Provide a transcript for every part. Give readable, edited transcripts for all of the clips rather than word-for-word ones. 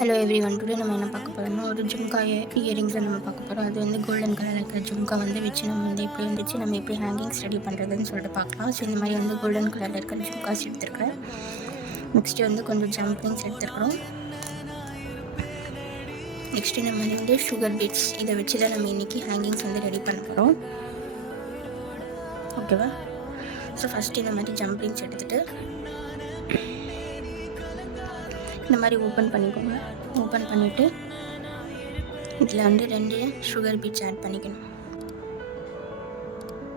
Hello every one. Today நம்ம என்ன பார்க்க போகிறோம்னா ஒரு ஜும்கா இயரிங்ஸை நம்ம பார்க்க போகிறோம். அது வந்து கோல்டன் கலரில் இருக்கிற ஜும்கா வந்து வச்சு நம்ம வந்து எப்படி வந்துச்சு, நம்ம எப்படி ஹேங்கிங்ஸ் ரெடி பண்ணுறதுன்னு சொல்லிட்டு பார்க்கலாம். ஸோ இந்த மாதிரி வந்து கோல்டன் கலரில் இருக்கிற ஜும்காஸ் எடுத்துருக்கிறேன். நெக்ஸ்ட்டு வந்து கொஞ்சம் ஜம்ப்ரிங்ஸ் எடுத்துருக்குறோம். நெக்ஸ்ட்டு இந்த மாதிரி வந்து சுகர் பீட்ஸ் இதை வச்சு தான் நம்ம இன்றைக்கி ஹேங்கிங்ஸ் வந்து ரெடி பண்ண போகிறோம். ஓகேவா? ஸோ ஃபஸ்ட்டு இந்த மாதிரி ஜம்ப்ரிங்ஸ் எடுத்துகிட்டு இந்த மாதிரி ஓப்பன் பண்ணிக்கோங்க. ஓப்பன் பண்ணிவிட்டு இதில் வந்து 2 சுகர் பீட்ஸ் ஆட் பண்ணிக்கணும்.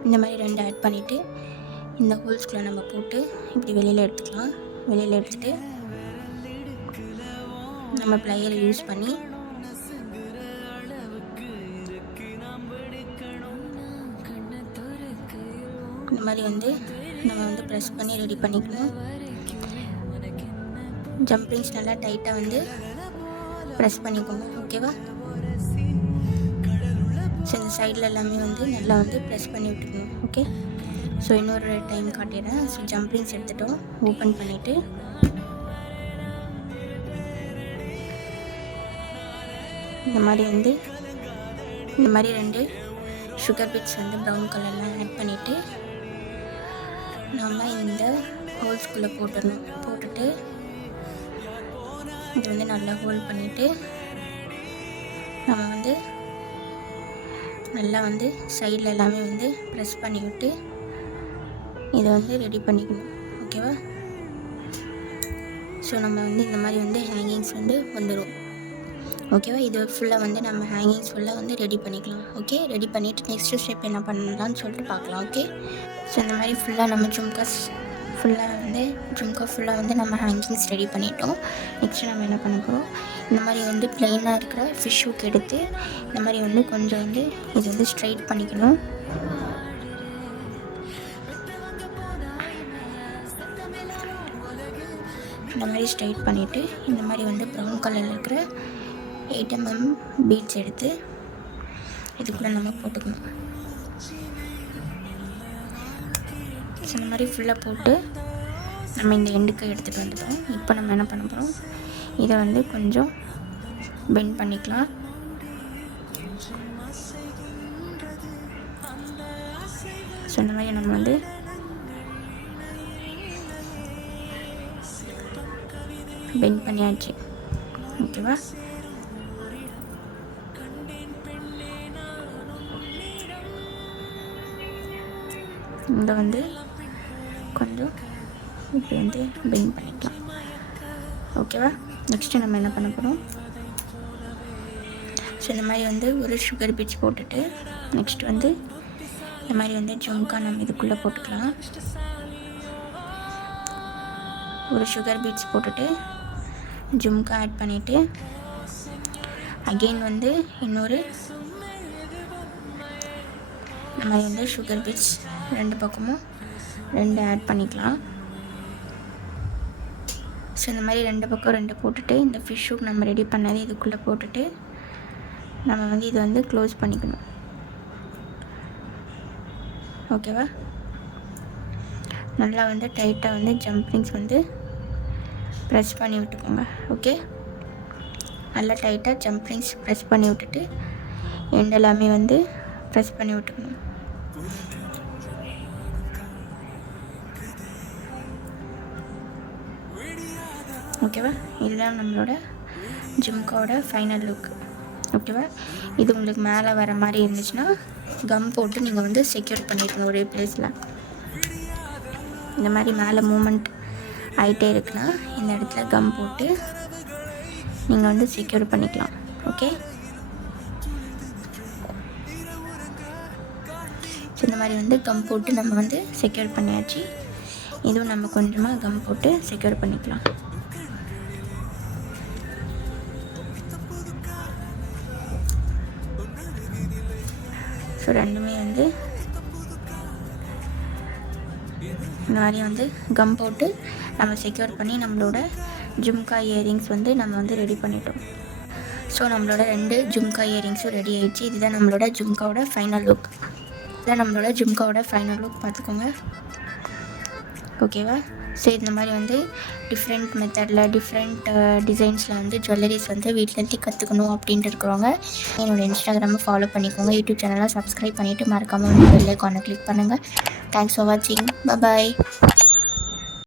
இந்த மாதிரி 2 ஆட் பண்ணிவிட்டு இந்த ஹோல்ஸ்குள்ளே நம்ம போட்டு இப்படி வெளியில் எடுத்துக்கலாம். வெளியில் எடுத்துகிட்டு நம்ம ப்ளையரை யூஸ் பண்ணி இந்த மாதிரி வந்து நம்ம வந்து ப்ரெஸ் பண்ணி ரெடி பண்ணிக்கணும். ஜம்ப்ரிங்ஸ் நல்லா டைட்டாக வந்து ப்ரெஸ் பண்ணிக்கோங்க. ஓகேவா? ஸோ இந்த சைடில் எல்லாமே வந்து நல்லா வந்து ப்ரெஸ் பண்ணி விட்டுக்கணும். ஓகே, ஸோ இன்னொரு டைம் காட்டிடுறேன். ஸோ ஜம்ப்ரிங்ஸ் எடுத்துட்டோம். ஓப்பன் பண்ணிவிட்டு இந்த மாதிரி 2 சுகர் பீட்ஸ் வந்து ப்ரௌன் கலரில் ஆட் பண்ணிவிட்டு நம்ம இந்த ஹோல்ஸ்குள்ளே போட்டுட்டு இது வந்து நல்லா ஹோல்ட் பண்ணிவிட்டு நம்ம வந்து நல்லா வந்து சைடில் எல்லாமே வந்து ப்ரெஸ் பண்ணி விட்டு இதை வந்து ரெடி பண்ணிக்கணும். ஓகேவா? ஸோ நம்ம வந்து இந்த மாதிரி வந்து ஹேங்கிங்ஸ் வந்து வந்துடும். ஓகேவா? இது ஃபுல்லாக வந்து நம்ம ஹேங்கிங்ஸ் ஃபுல்லாக வந்து ரெடி பண்ணிக்கலாம். ஓகே, ரெடி பண்ணிவிட்டு நெக்ஸ்ட்டு ஸ்டெப் என்ன பண்ணலான்னு சொல்லிட்டு பார்க்கலாம். ஓகே, ஸோ இந்த மாதிரி ஃபுல்லாக நம்ம ஜும்கா ஃபுல்லாக வந்து நம்ம ஹேங்கிங்ஸ் ரெடி பண்ணிட்டோம். நெக்ஸ்ட்டு நம்ம என்ன பண்ண போகிறோம், இந்த மாதிரி வந்து ப்ளெயினாக இருக்கிற ஃபிஷ் ஹூக் எடுத்து இந்த மாதிரி வந்து கொஞ்சம் வந்து இது வந்து ஸ்ட்ரைட் பண்ணிக்கணும். இந்த மாதிரி ஸ்ட்ரைட் பண்ணிவிட்டு இந்த மாதிரி வந்து ப்ரௌன் கலரில் இருக்கிற 8 mm பீட்ஸ் எடுத்து இதுக்குள்ளே நம்ம போட்டுக்கணும். ஸோ இந்த மாதிரி ஃபுல்லாக போட்டு நம்ம இந்த எண்டுக்கு எடுத்துகிட்டு வந்துட்டோம். இப்போ நம்ம என்ன பண்ண போகிறோம், இதை வந்து கொஞ்சம் பெண்ட் பண்ணிக்கலாம். ஸோ இந்த மாதிரி நம்ம வந்து பெண்ட் பண்ணியாச்சு. ஓகேவா? இதை வந்து கொஞ்சம் இப்படி வந்து பெண்ட் பண்ணிக்கலாம். ஓகேவா? நெக்ஸ்ட்டு நம்ம என்ன பண்ண போகிறோம், ஸோ இந்த மாதிரி வந்து ஒரு சுகர் பீட்ஸ் போட்டுட்டு நெக்ஸ்ட் வந்து இந்த மாதிரி வந்து ஜும்கா நம்ம இதுக்குள்ளே போட்டுக்கலாம். ஒரு சுகர் பீட்ஸ் போட்டுட்டு ஜும்கா ஆட் பண்ணிவிட்டு அகெயின் வந்து இன்னொரு இந்த மாதிரி வந்து சுகர் பீட்ஸ் 2 பக்கமும் 2 ஆட் பண்ணிக்கலாம். ஸோ இந்த மாதிரி 2 பக்கம் 2 போட்டுட்டு இந்த ஃபிஷ் ஹூக் நம்ம ரெடி பண்ணது இதுக்குள்ளே போட்டுட்டு நம்ம வந்து இதை வந்து க்ளோஸ் பண்ணிக்கணும். ஓகேவா? நல்லா வந்து டைட்டாக வந்து ஜம்ப்ரிங்ஸ் வந்து ப்ரெஸ் பண்ணி விட்டுக்கோங்க. ஓகே, நல்லா டைட்டாக ஜம்ப்ரிங்ஸ் ப்ரெஸ் பண்ணி விட்டுட்டு எண்ட் எல்லாமே வந்து ப்ரெஸ் பண்ணி விட்டுக்கணும். ஓகேவா? இதுதான் நம்மளோட ஜும்காவோட ஃபைனல் லுக். ஓகேவா? இது உங்களுக்கு மேலே வர மாதிரி இருந்துச்சுன்னா கம் போட்டு நீங்கள் வந்து செக்யூர் பண்ணிடுங்க ஒரே பிளேஸில். இந்த மாதிரி மேலே மூமெண்ட் ஆகிட்டே இருக்குன்னா இந்த இடத்துல கம் போட்டு நீங்கள் வந்து செக்யூர் பண்ணிக்கலாம். ஓகே, ஸோ இந்த மாதிரி வந்து கம் போட்டு நம்ம வந்து செக்யூர் பண்ணியாச்சு. இதுவும் நம்ம கொஞ்சமாக கம் போட்டு செக்யூர் பண்ணிக்கலாம். ஸோ ரெண்டுமே வந்து இந்த மாதிரி வந்து கம் போட்டு நம்ம செக்யூர் பண்ணி நம்மளோட ஜும்கா இயரிங்ஸ் வந்து நம்ம வந்து ரெடி பண்ணிட்டோம். ஸோ நம்மளோட 2 ஜும்கா இயரிங்ஸும் ரெடி ஆகிடுச்சு. இதுதான் நம்மளோட ஜும்காவோட ஃபைனல் லுக். பார்த்துக்கோங்க. ஓகேவா? ஸோ இந்த மாதிரி வந்து டிஃப்ரெண்ட் மெத்தடில் டிஃப்ரெண்ட் டிசைன்ஸில் வந்து ஜுவல்லரிஸ் வந்து வீட்டிலேருந்து கற்றுக்கணும் அப்படின்ட்டு இருக்கிறவங்க என்னோடய இன்ஸ்டாகிராமை ஃபாலோ பண்ணிக்கோங்க. யூடியூப் சேனலை சப்ஸ்கிரைப் பண்ணிவிட்டு மறக்காமல் பெல் ஐக்கானை கிளிக் பண்ணுங்கள். தேங்க்ஸ் ஃபார் வாட்சிங். பாய்.